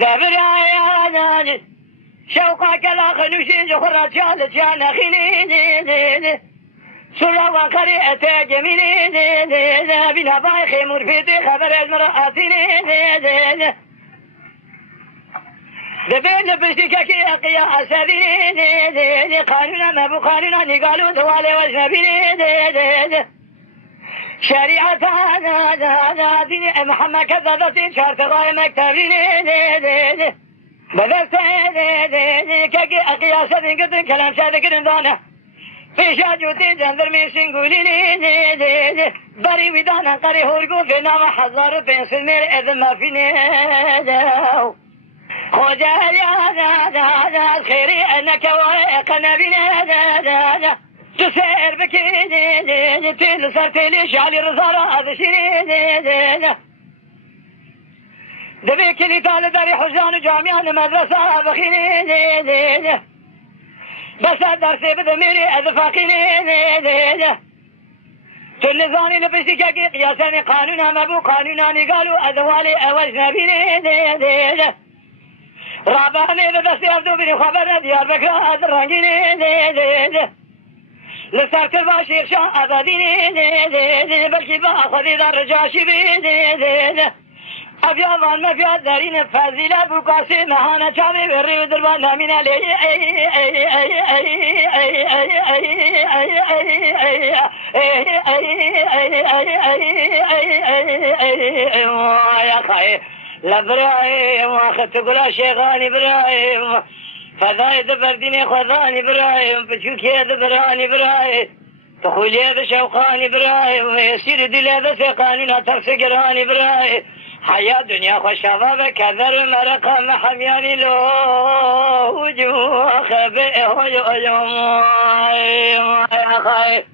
دبرایان شوقا کلا خنوشین جخورا چال چان خینی سورا وانقری اتا جمینی بینا بای خیمور فیتی خبر از مراتینی دبین بشتی که اقیا اسدینی قانونا مبو قانونا نگالو دوال وجنبینی شریعت دین محمد کذبتی شرط غای مکتبینی بدرت که اقیا سدین کتن کلام ساده کردن دانه پیشا جوتی جندر میشین گولینی بری ویدانا قری هرگو به نام 1500 میر ادم مفینی خوجه یا خیری انک و قنبینی تسير بكيني تيل سرتيلي شعلي رزارة أذشيني دبيك اللي طال داري حجان جامعان مدرسة بخيني بس درسي بدميري أذفاقيني تلزاني لبسي كاكي قياساني قانونا مبو قانوناني قالوا أذوالي أوجنبيني رابعني ببسي أبدو بني خبرنا ديار بكرا أذر رنجيني لسرت باشي شان أبديني بلكي بأخذي در رجاشي بيني أبيضان مفياد دارين فازيلة بوكاسي مهانا شامي بري ودربان نامين علي يا خاي لبراهيم واخدت قلا شيخاني براهيم فضاي دبرديني خذاني براهيم بشوكي دبراني براهيم تخولي بشوقاني براهيم ويسير دلي بسيقاني لا ترسقراني براهيم حياة دنيا خوشابة كذر مرقة محمياني لو وجوه خبئ وجوه يا خاي